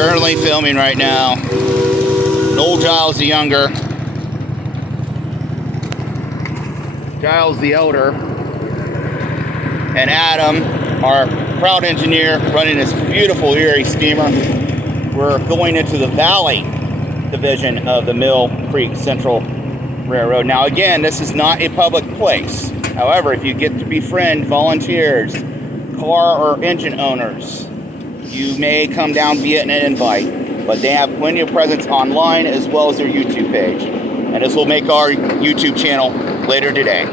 Currently filming right now. Noel Giles the younger, Giles the elder, and Adam, our proud engineer, running this beautiful Erie steamer. We're going into the Valley division of the Mill Creek Central Railroad. Now again, this is not a public place. However, if you get to befriend volunteers, car or engine owners, you may come down via an invite, but they have plenty of presence online as well as their YouTube page. And this will make our YouTube channel later today.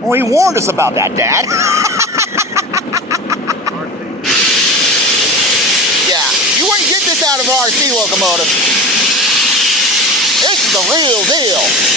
Well, he warned us about that, Dad. Yeah, you wouldn't get this out of an RC locomotive. This is the real deal.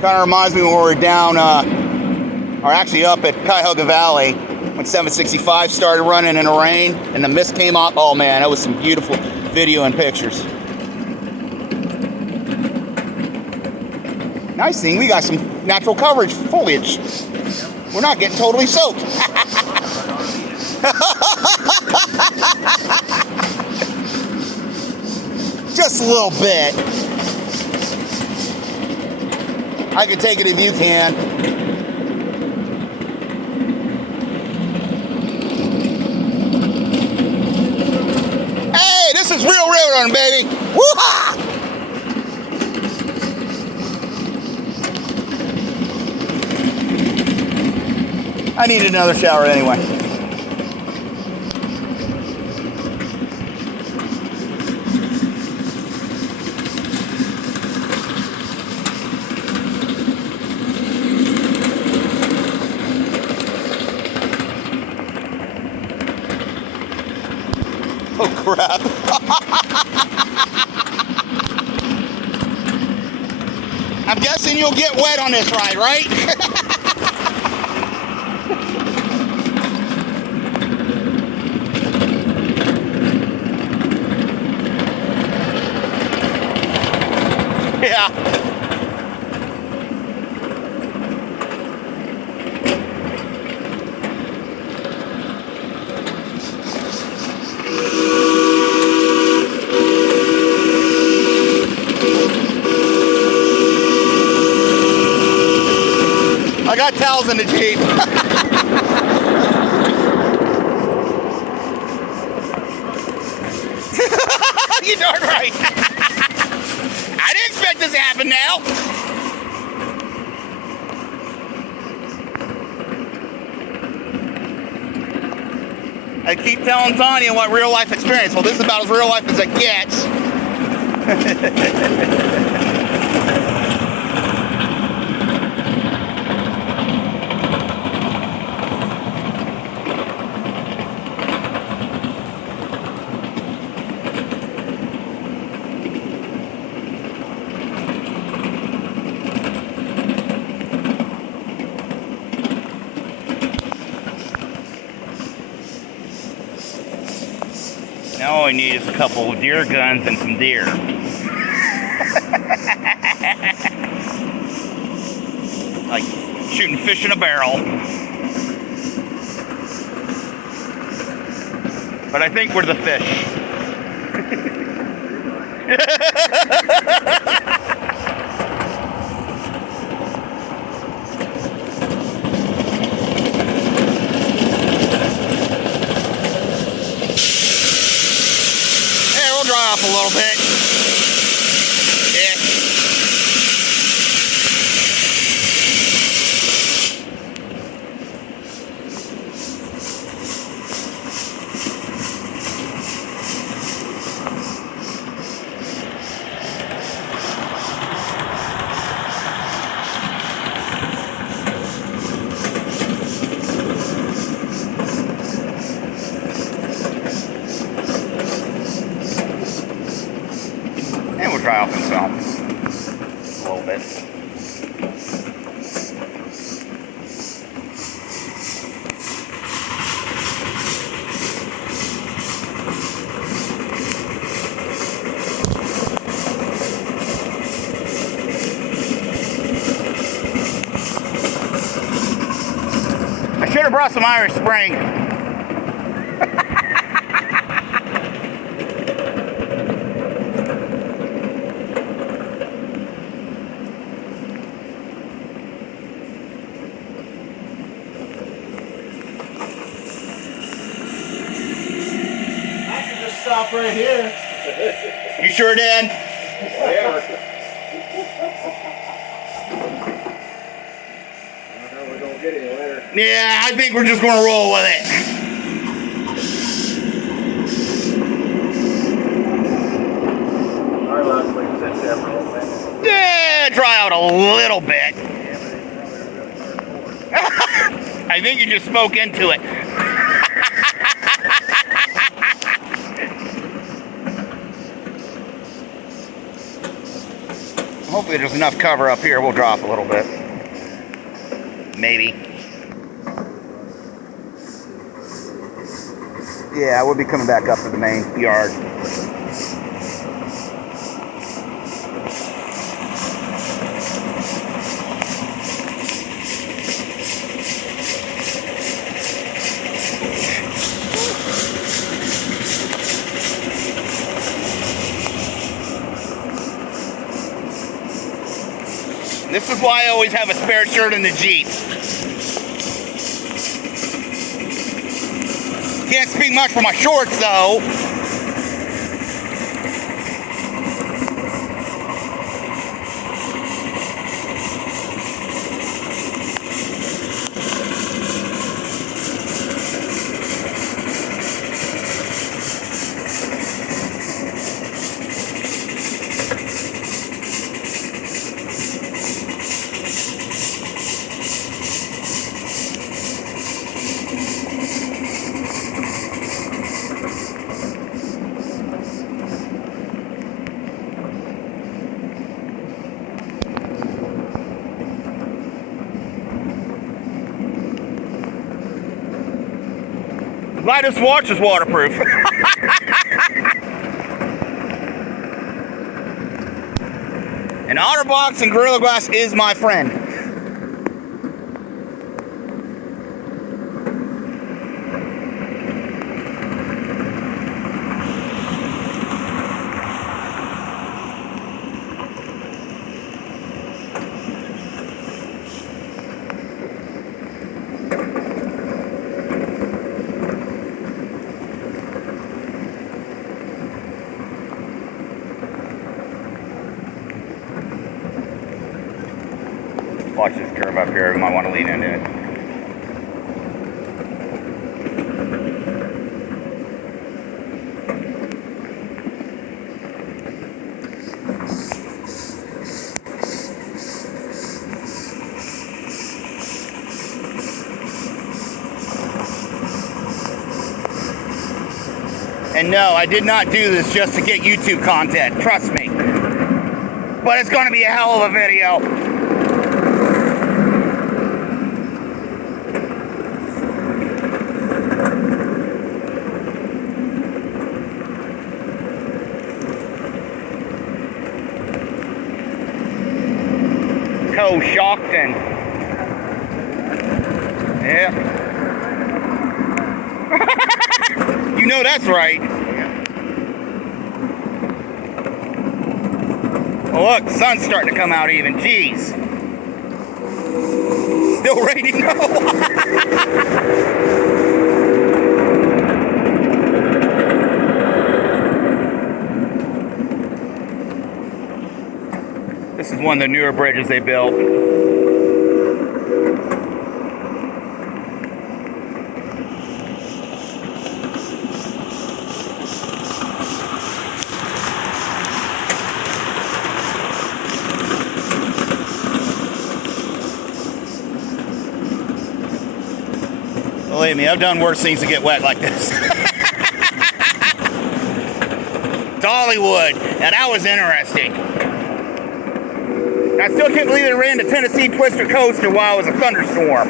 Kind of reminds me when we were down, or actually up at Cuyahoga Valley, when 765 started running in the rain and the mist came out. Oh man, that was some beautiful video and pictures. Nice thing, we got some natural coverage foliage. We're not getting totally soaked. Just a little bit. I can take it if you can. Hey, this is real railroading, baby. Woo-ha! I need another shower anyway. Oh crap. I'm guessing you'll get wet on this ride, right? Yeah. I got towels in the Jeep. You darn right. I didn't expect this to happen now. I keep telling Tanya what real life experience. Well, this is about as real life as it gets. Now all we need is a couple of deer guns and some deer. Like shooting fish in a barrel. But I think we're the fish. Dry off a little bit. Yeah. Dry off himself. little bit. I should have brought some Irish Spring. Stop right here. You sure did? Whatever. I don't know, we're gonna get any later. Yeah, I think we're just gonna roll with it. Alright, well, we can sit there for a little bit. Yeah, dry out a little bit. I think you just spoke into it. Hopefully there's enough cover up here. We'll drop a little bit. Maybe. Yeah, we'll be coming back up to the main yard. This is why I always have a spare shirt in the Jeep. Can't speak much for my shorts though. Glad this watch is waterproof. An OtterBox and Gorilla Glass is my friend. Watch this curve up here. We might want to lean into it. And no, I did not do this just to get YouTube content. Trust me. But it's going to be a hell of a video. Coshocton. Yeah. You know that's right. Oh look, the sun's starting to come out even. Jeez. Still raining? No. This is one of the newer bridges they built. Believe me, I've done worse things to get wet like this. Dollywood. Now that was interesting. I still can't believe they ran the Tennessee Twister Coaster while it was a thunderstorm.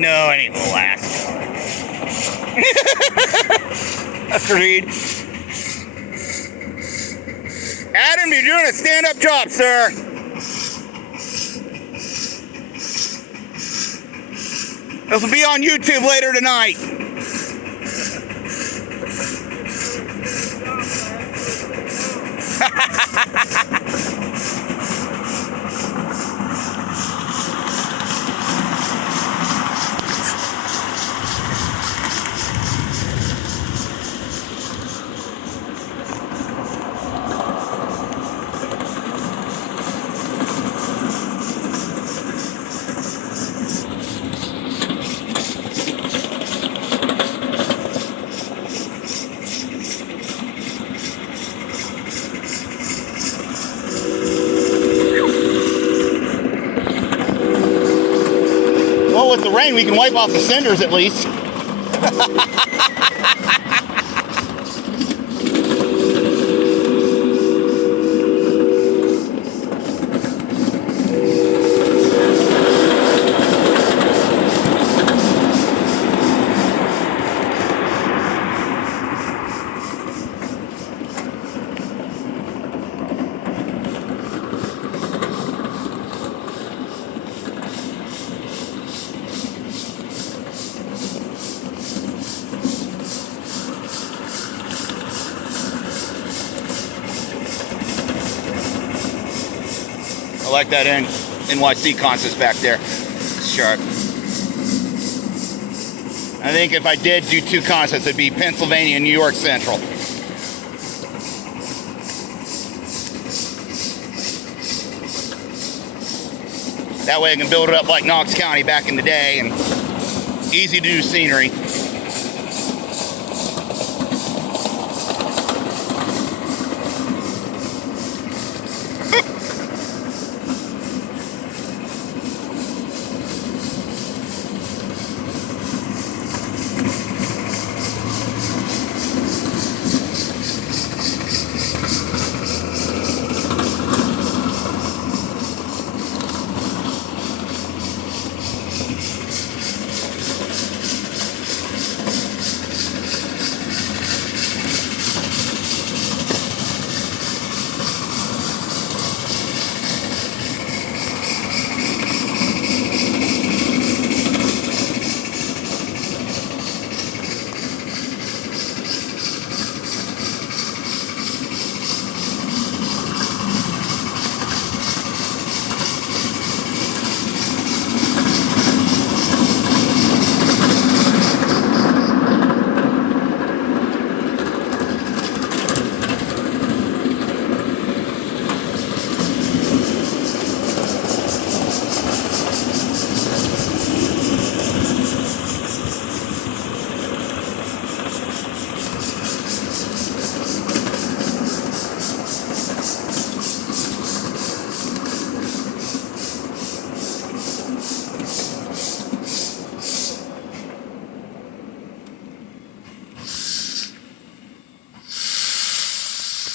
No, it ain't gonna last. Agreed. Adam, you're doing a stand-up job, sir. This will be on YouTube later tonight. Well, with the rain, we can wipe off the cinders at least. I like that NYC concerts back there. It's sharp. I think if I did do two concerts, it'd be Pennsylvania and New York Central. That way I can build it up like Knox County back in the day, and easy to do scenery.